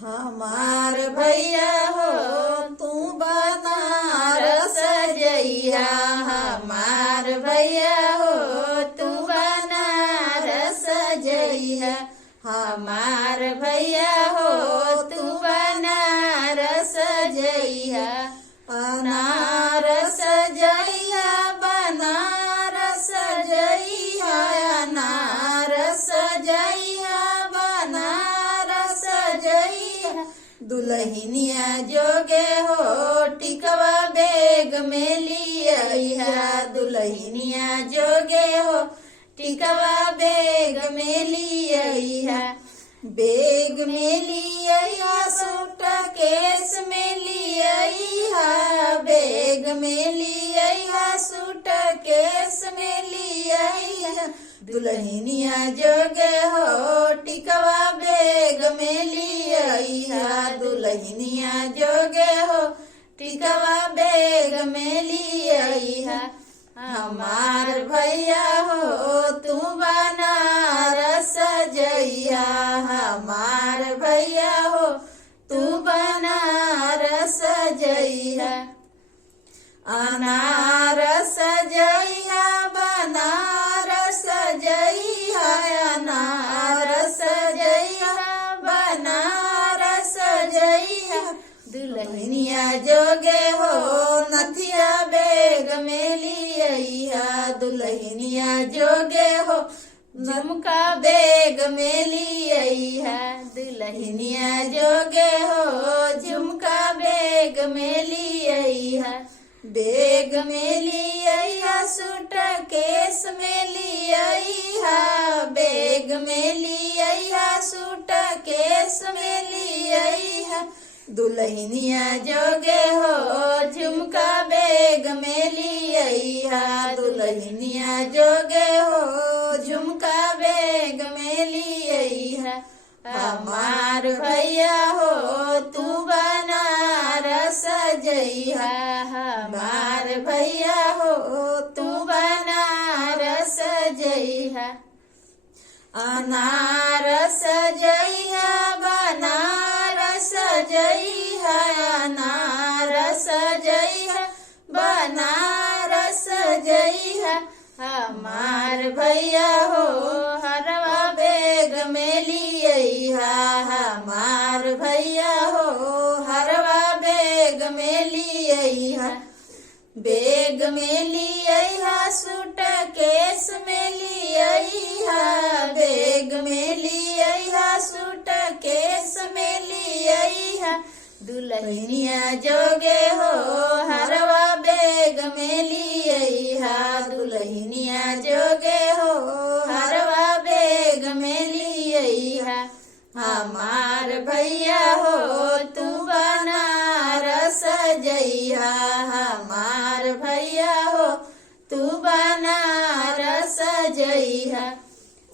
हमार भैया हो तू बनारस जइया। हमार भैया हो तू बनारस जइया। हमार भैया हो तू बनारस जइया। बनारस जइया बनारस जइया। बनारस जइया बनारस जइया। दुल्हनिया जोगे हो टिकवा बेग में लिया। दुल्हनिया जोगे हो टिकवा बेग में लिया। बेग में लिया सूट केस में लिया। बेग में लिया सूट केस में लिया। दुल्हनिया जोगे हो टिकवा बेग में लिया। दुल्हनिया जोगे हो टिकवा बेग में लिया। हमार भैया हो तू बनारस जइया। हमार भैया हो तू बनारस जइया। अनारस जइया बनारस जइया। अनारस जइया बनारस जइया। दुल्हनिया जोगे हो नथिया बेग में लिया। दुल्हनिया जोगे हो झुमका बेग में लिया। दुल्हनिया जोगे हो झुमका बेग में लिया। बेग में लिया सूट केस में लिया। बेग में लिया सूट केस में लिया। दुल्हनिया जोगे हो झुमका बेग में लिया। दुल्हनिया जोगे हो झुमका बेग में लिया। हमार भैया हो तू बनारस जइया। हमार भैया हो तू बनारस जइया। अनारस जइया बनारस जइया। अनारस जइया बनारस जइया। हमार भैया हो हरवा बेग में लिया। हमार भैया हो हरवा बेग में लिया। बेग में लिया सूट केस में लिया। बेग में लिया सूट केस में लिया। दुल्हनिया जोगे हो हरवा बेग में लिया। दुल्हनिया जोगे हो हरवा बेग में लिया। हमार भैया हो तू बनारस जइया। हमार भैया हो तू बनारस जइया।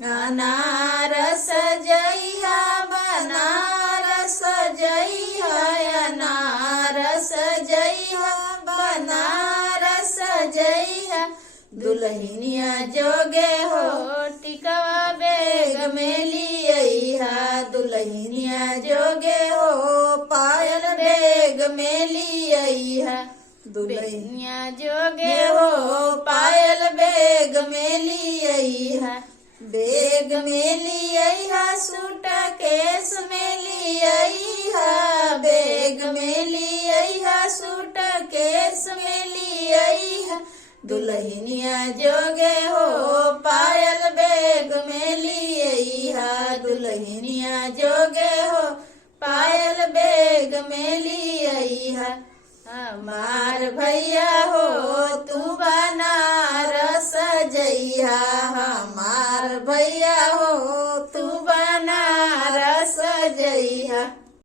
अनारस जइया बनारस जइया। अनारस जइया बनारस जइया। दुल्हनिया जोगे हो टिकवा बेग में लिया। दुल्हनिया जोगे हो पायल बेग में लिया। दुल्हनिया जोगे हो पायल बेग में लिया। बेग में लिया सूट केस में लिया। बेग में लिया सूट केस में लिया। दुल्हनिया जोगे हो पायल बेग में लिया। दुल्हनिया जोगे हो पायल बेग में लिया। हमार भैया हो